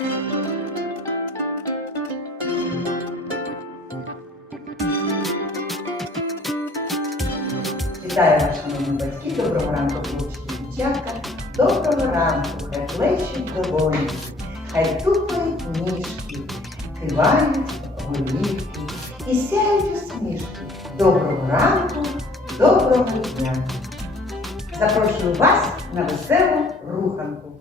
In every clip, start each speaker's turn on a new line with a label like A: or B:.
A: Вітаю вас, шановні батьки, доброго ранку, хлопці дівчатка, доброго ранку, хай плечі долоні, хай тупають ніжки, кивають голівки і сяють усмішки. Доброго ранку, доброго дня. Запрошую вас на веселу руханку.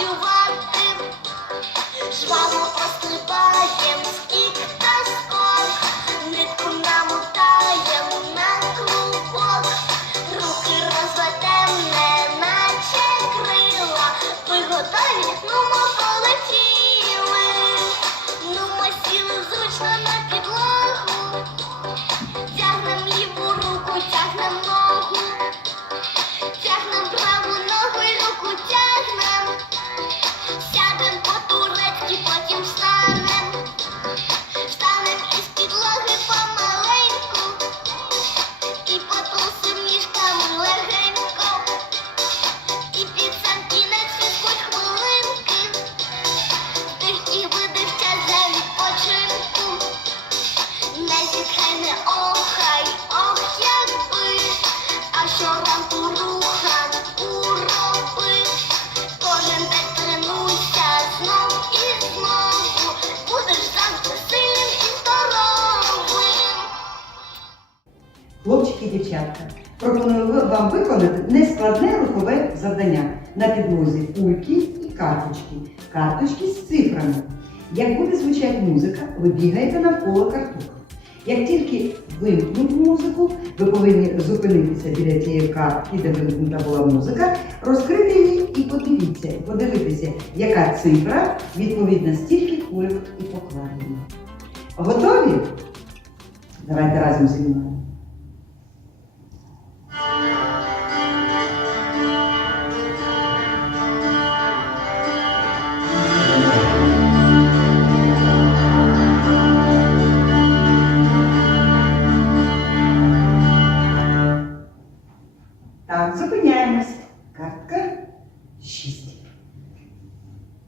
B: працювати з вами.
A: Хлопчики і дівчатка, пропоную вам виконати нескладне рухове завдання на підлозі кульки і карточки. Карточки з цифрами. Як буде звучати музика, ви бігаєте навколо карток. Як тільки вимкнуть музику, ви повинні зупинитися біля тієї картки, де вимкнута була музика, розкрити її і подивіться, подивитися, яка цифра відповідна стільки кульок і покладення. Готові? Давайте разом зі мною.
B: Картка 6.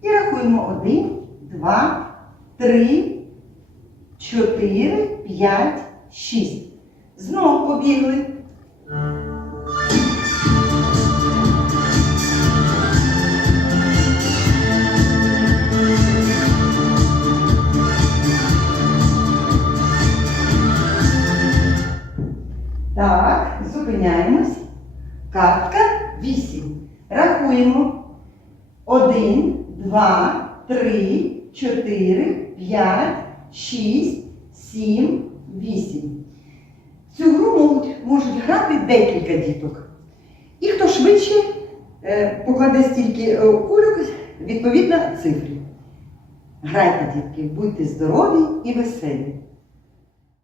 B: І рахуємо 1, 2, 3, 4, 5, 6. Знов побігли. Картка 8. Рахуємо. 1, 2, 3, 4, 5, 6, 7, 8. Цю гру можуть, грати декілька діток. І хто швидше е, покладе стільки е, кульок, відповідно цифрі. Грайте, дітки, будьте здорові і веселі.